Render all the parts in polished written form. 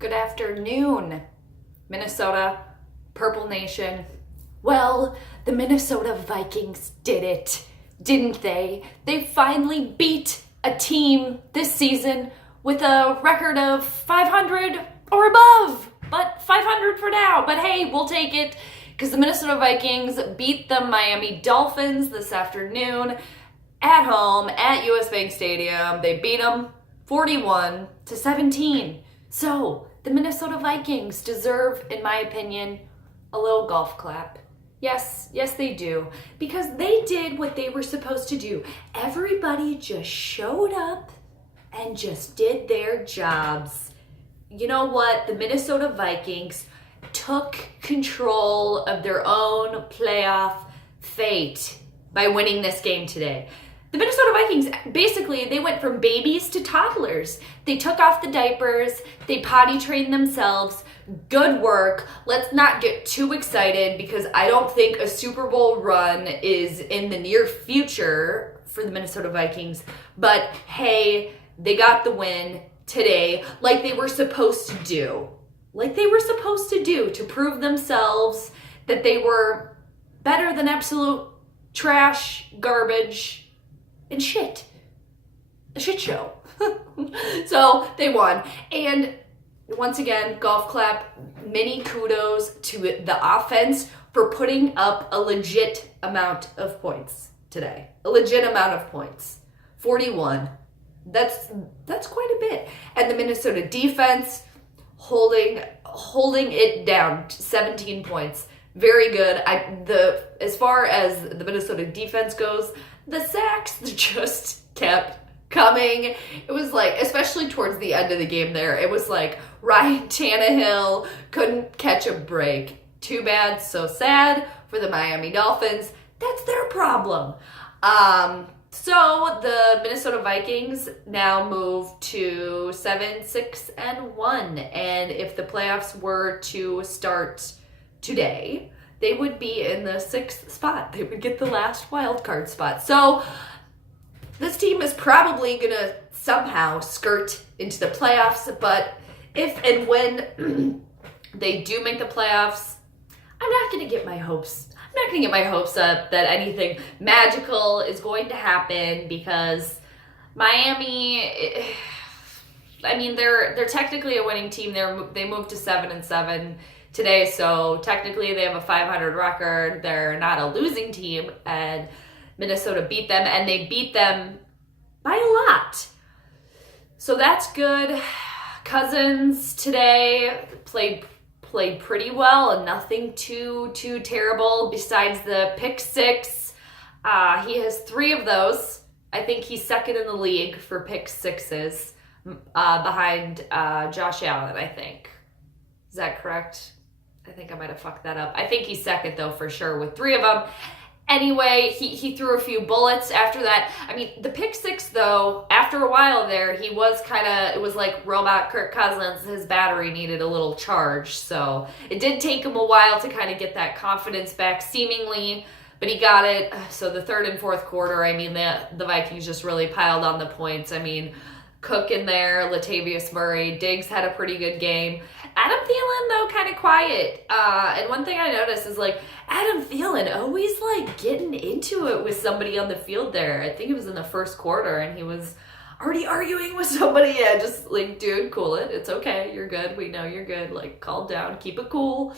Good afternoon, Minnesota, Purple Nation. Well, the Minnesota Vikings did it, didn't they? They finally beat a team this season with a record of 500 or above, but 500 for now. But hey, we'll take it because the Minnesota Vikings beat the Miami Dolphins this afternoon at home at US Bank Stadium. They beat them 41-17. So the Minnesota Vikings deserve, in my opinion, a little golf clap. Yes, they do. Because they did what they were supposed to do. Everybody just showed up and just did their jobs. You know what? The Minnesota Vikings took control of their own playoff fate by winning this game today. The Minnesota Vikings, basically, they went from babies to toddlers. They took off the diapers. They potty trained themselves. Good work. Let's not get too excited because I don't think a Super Bowl run is in the near future for the Minnesota Vikings. But hey, they got the win today like they were supposed to do. Like they were supposed to do to prove themselves that they were better than absolute trash, garbage, and shit. A shit show. So they won. And once again, golf clap, many kudos to the offense for putting up a legit amount of points today. A legit amount of points. 41. That's quite a bit. And the Minnesota defense holding it down, 17 points. Very good. As far as the Minnesota defense goes, the sacks just kept coming. It was like, especially towards the end of the game there, it was like Ryan Tannehill couldn't catch a break. Too bad, so sad for the Miami Dolphins. That's their problem. So the Minnesota Vikings now move to 7-6-1. And if the playoffs were to start today, they would be in the 6th spot. They would get the last wild card spot. So this team is probably going to somehow skirt into the playoffs. But if and when they do make the playoffs, I'm not going to get my hopes up that anything magical is going to happen because Miami, I mean, they're technically a winning team. They moved to 7-7 today, so technically they have a 500 record. They're not a losing team, and Minnesota beat them, and they beat them by a lot. So that's good. Cousins today played pretty well, and nothing too terrible besides the pick six. He has 3 of those. I think he's second in the league for pick sixes, behind Josh Allen, I think. Is that correct? I think I might have fucked that up. I think he's second, though, for sure, with 3 of them. Anyway, he threw a few bullets after that. I mean, the pick six, though, after a while there, he was it was like robot Kirk Cousins. His battery needed a little charge. So it did take him a while to kind of get that confidence back, seemingly, but he got it. So the 3rd and 4th quarter, I mean, the Vikings just really piled on the points. I mean, Cook in there, Latavius Murray, Diggs had a pretty good game. Adam Thielen, though, kind of quiet. And one thing I noticed is, like, Adam Thielen always, like, getting into it with somebody on the field there. I think it was in the 1st quarter, and he was already arguing with somebody. Yeah, just, like, dude, cool it. It's okay. You're good. We know you're good. Like, calm down. Keep it cool.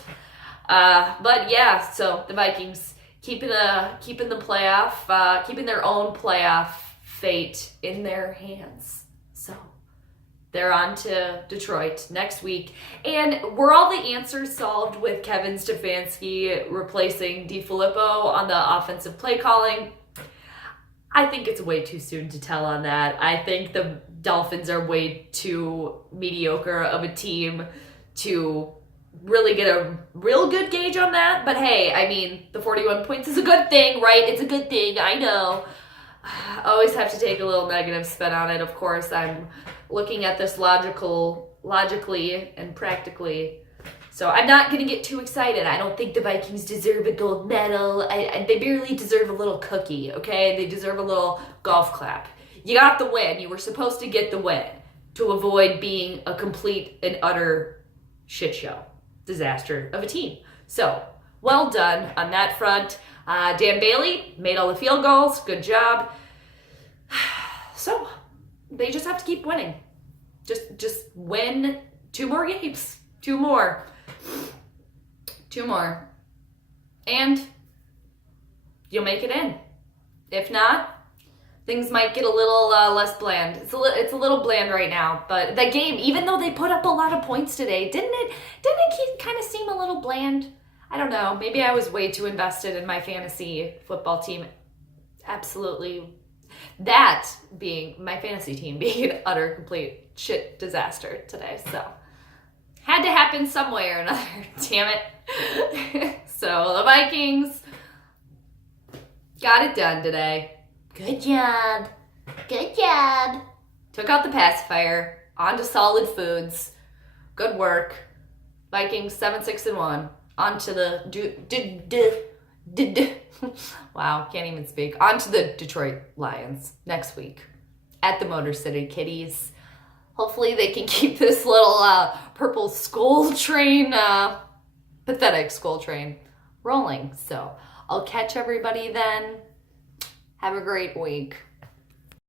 But, yeah, so the Vikings keeping the playoff, keeping their own playoff fate in their hands. So they're on to Detroit next week. And were all the answers solved with Kevin Stefanski replacing DeFilippo on the offensive play calling? I think it's way too soon to tell on that. I think the Dolphins are way too mediocre of a team to really get a real good gauge on that. But hey, I mean, the 41 points is a good thing, right? It's a good thing, I know. I always have to take a little negative spin on it. Of course, I'm looking at this logically and practically. So I'm not going to get too excited. I don't think the Vikings deserve a gold medal. They barely deserve a little cookie, okay? They deserve a little golf clap. You got the win. You were supposed to get the win. to avoid being a complete and utter shit show, disaster of a team. So, well done on that front. Dan Bailey made all the field goals. Good job. So, they just have to keep winning. Just win 2 more games. 2 more. 2 more. And you'll make it in. If not, things might get a little less bland. It's a little bland right now. But that game, even though they put up a lot of points today, didn't it kind of seem a little bland? I don't know. Maybe I was way too invested in my fantasy football team. Absolutely. That being my fantasy team being an utter complete shit disaster today. So had to happen some way or another. Damn it. So the Vikings got it done today. Good job. Good job. Took out the pacifier. On to solid foods. Good work. Vikings 7-6-1. On to the wow, can't even speak. On to the Detroit Lions next week at the Motor City Kitties. Hopefully they can keep this little purple skull train, pathetic skull train, rolling. So I'll catch everybody then. Have a great week.